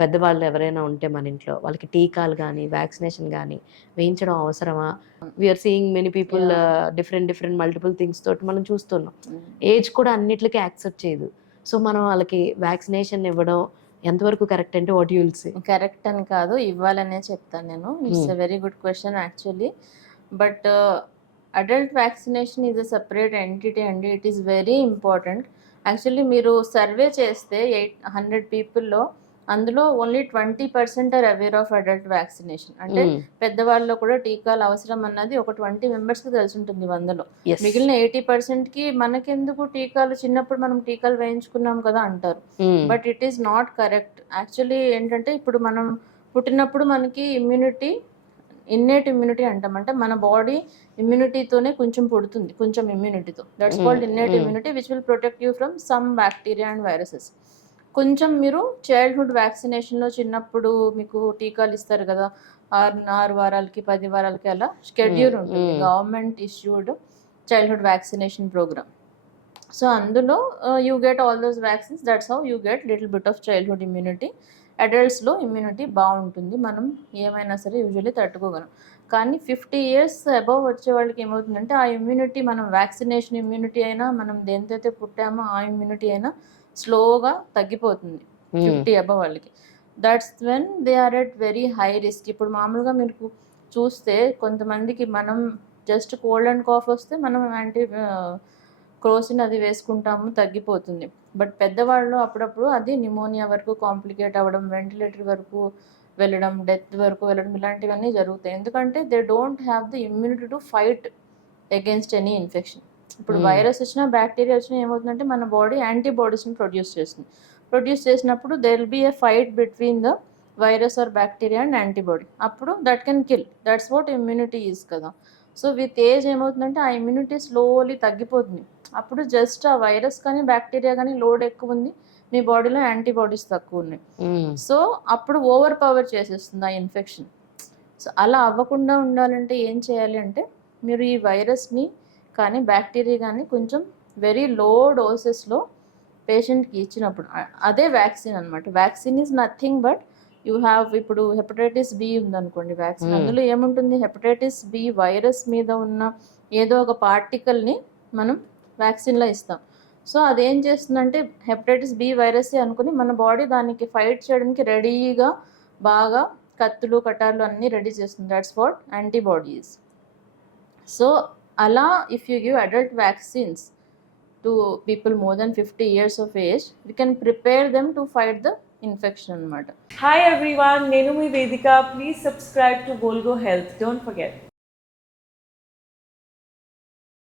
పెద్దవాళ్ళు ఎవరైనా ఉంటే మన ఇంట్లో వాళ్ళకి టీకాలు గానీ, వ్యాక్సినేషన్ గానీ వేయించడం అవసరమా? We are seeing many people different multiple things తోటి మనం చూస్తున్నాం. ఏజ్ కూడా అన్నిట్లకి యాక్సెప్ట్ చేయదు. సో, మనం వాళ్ళకి వ్యాక్సినేషన్ ఇవ్వడం ఎంతవరకు కరెక్ట్ అంటే what you will say? Correct అని కాదు, ఇవ్వాలనే చెప్తాను నేను. It's a very good question actually. But adult vaccination is a separate entity అండి. It is very important. Actually మీరు సర్వే చేస్తే 100 పీపుల్లో అందులో only 20% are aware of adult vaccination. అంటే పెద్దవాళ్ళలో కూడా టీకాలు అవసరం అన్నది ఒక 20 మెంబర్స్కి తెలిసి ఉంటుంది 100లో. మిగిలిన 80%కి మనకెందుకు టీకాలు, చిన్నప్పుడు మనం టీకాలు వేయించుకున్నాం కదా అంటారు. But it is not correct. Actually ఏంటంటే ఇప్పుడు మనం పుట్టినప్పుడు మనకి ఇన్నేట్ ఇమ్యూనిటీ అంటాం. అంటే మన బాడీ ఇమ్యూనిటీతోనే కొంచెం పుడుతుంది, కొంచెం ఇమ్యూనిటీతో. That's called innate immunity which will protect you from some bacteria and viruses. కొంచెం మీరు చైల్డ్హుడ్ వ్యాక్సినేషన్లో చిన్నప్పుడు మీకు టీకాలు ఇస్తారు కదా, 6 వారాలకి 10 వారాలకి అలా షెడ్యూల్ ఉంటుంది, government issued childhood vaccination programme. So అందులో you get all those vaccines. That's how you get little bit of childhood immunity. అడల్ట్స్లో ఇమ్యూనిటీ బాగుంటుంది, మనం ఏమైనా సరే యూజువల్లీ తట్టుకోగలం. కానీ 50 years అబవ్ వచ్చే వాళ్ళకి ఏమవుతుందంటే ఆ ఇమ్యూనిటీ, మనం వ్యాక్సినేషన్ ఇమ్యూనిటీ అయినా, మనం దేనితో పుట్టామో ఆ ఇమ్యూనిటీ అయినా స్లోగా తగ్గిపోతుంది 50 అబవ్ వాళ్ళకి. That's when they are at very high risk. ఇప్పుడు మామూలుగా మీరు చూస్తే కొంతమందికి మనం జస్ట్ కోల్డ్ అండ్ కాఫ్ వస్తే మనం క్రోసిన్ అది వేసుకుంటాము, తగ్గిపోతుంది. బట్ పెద్దవాళ్ళు అప్పుడప్పుడు అది న్యూమోనియా వరకు కాంప్లికేట్ అవ్వడం, వెంటిలేటర్ వరకు వెళ్ళడం, డెత్ వరకు వెళ్ళడం, ఇలాంటివన్నీ జరుగుతాయి. ఎందుకంటే they don't have the immunity to fight against any infection. ఇప్పుడు వైరస్ వచ్చినా, బ్యాక్టీరియా వచ్చినా ఏమవుతుందంటే మన బాడీ యాంటీబాడీస్ని ప్రొడ్యూస్ చేస్తుంది. ప్రొడ్యూస్ చేసినప్పుడు there will be a fight between the virus or bacteria and antibody. అప్పుడు that can kill. That's what immunity is కదా. సో విత్ ఏజ్ ఏమవుతుందంటే ఆ ఇమ్యూనిటీ స్లోలీ తగ్గిపోతుంది. అప్పుడు జస్ట్ ఆ వైరస్ కానీ బ్యాక్టీరియా కానీ లోడ్ ఎక్కువ ఉంది, మీ బాడీలో యాంటీబాడీస్ తక్కువ ఉన్నాయి. సో అప్పుడు ఓవర్ పవర్ చేసేస్తుంది ఆ ఇన్ఫెక్షన్. సో అలా అవ్వకుండా ఉండాలంటే ఏం చేయాలి అంటే, మీరు ఈ వైరస్ని కానీ బ్యాక్టీరియా కానీ కొంచెం వెరీ లో డోసెస్లో పేషెంట్కి ఇచ్చినప్పుడు, అదే వ్యాక్సిన్ అనమాట. Vaccine is nothing but you have, ఇప్పుడు హెపటైటిస్ బి ఉందనుకోండి వ్యాక్సిన్, అందులో ఏముంటుంది, హెపటైటిస్ బి వైరస్ మీద ఉన్న ఏదో ఒక పార్టికల్ని మనం వ్యాక్సిన్లో ఇస్తాం. సో అదేం చేస్తుందంటే హెపటైటిస్ బి వైరసే అనుకుని మన బాడీ దానికి ఫైట్ చేయడానికి రెడీగా బాగా కత్తులు కటార్లు అన్నీ రెడీ చేస్తుంది. That's what antibodies. సో అలా if you give adult vaccines to people more than 50 years of age, we can prepare them to fight the infection అన్నమాట. Hi everyone, Nenu mi Vedika. Please subscribe to Volgo Health. Don't forget.